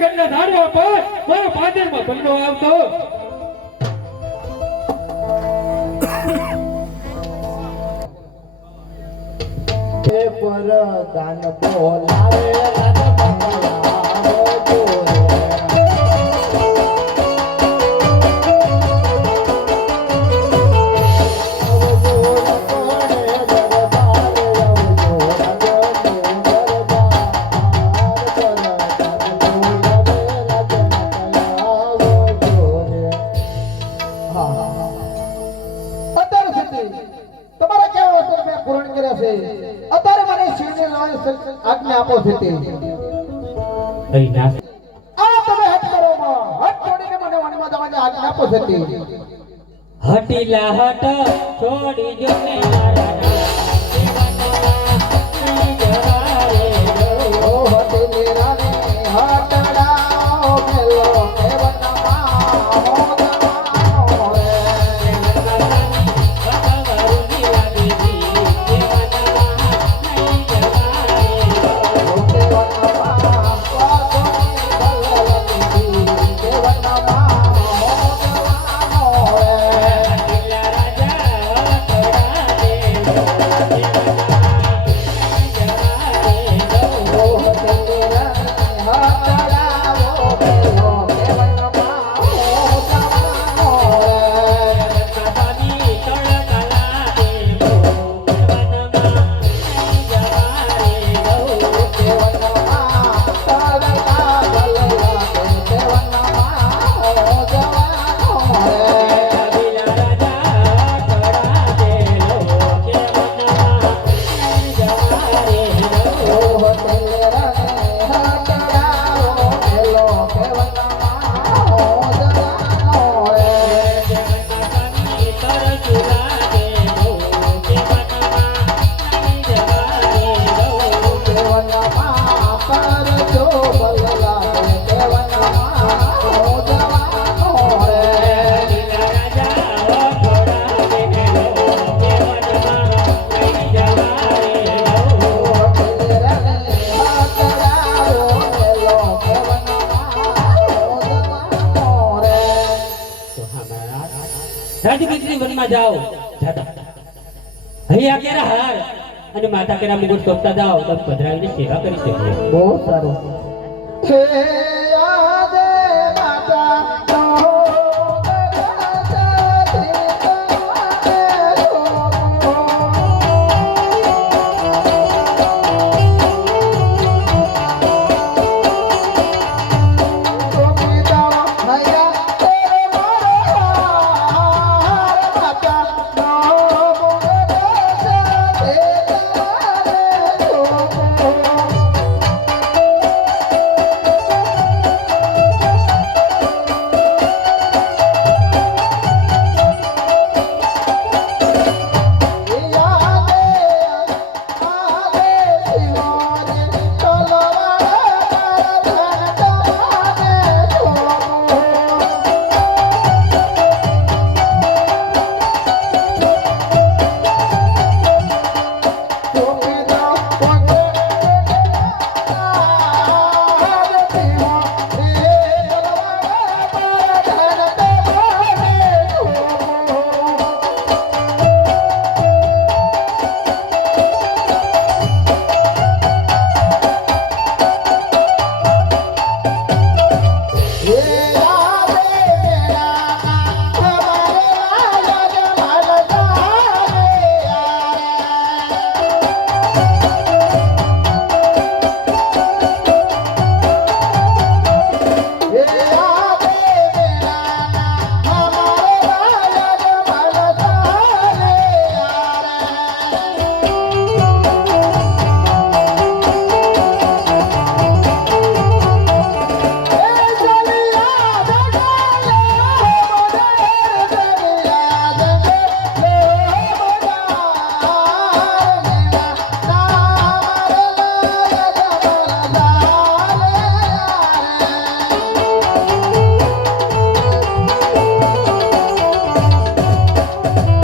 ઘરના ધારવા પર મારો પાદરમાં બંગલો આવતો પર દાન બોલાવે આજ્ઞા આપો છે તે આ તમે હટ કરો માં હટ છોડીને મને વનમાં જવાની આજ્ઞા આપો છે તે હટીલા હટ છોડી જો ને મારા ઓ હટીલી રાને હટડાઓ મેલો રાજપીપળી વનમાં જાઓ જાતા અહીંયા કેરા હાર અને માતા કેરા મુગટ સોંપતા જાઓ તો પધરાવીને સેવા કરી શકીએ બહુ સારું હે આ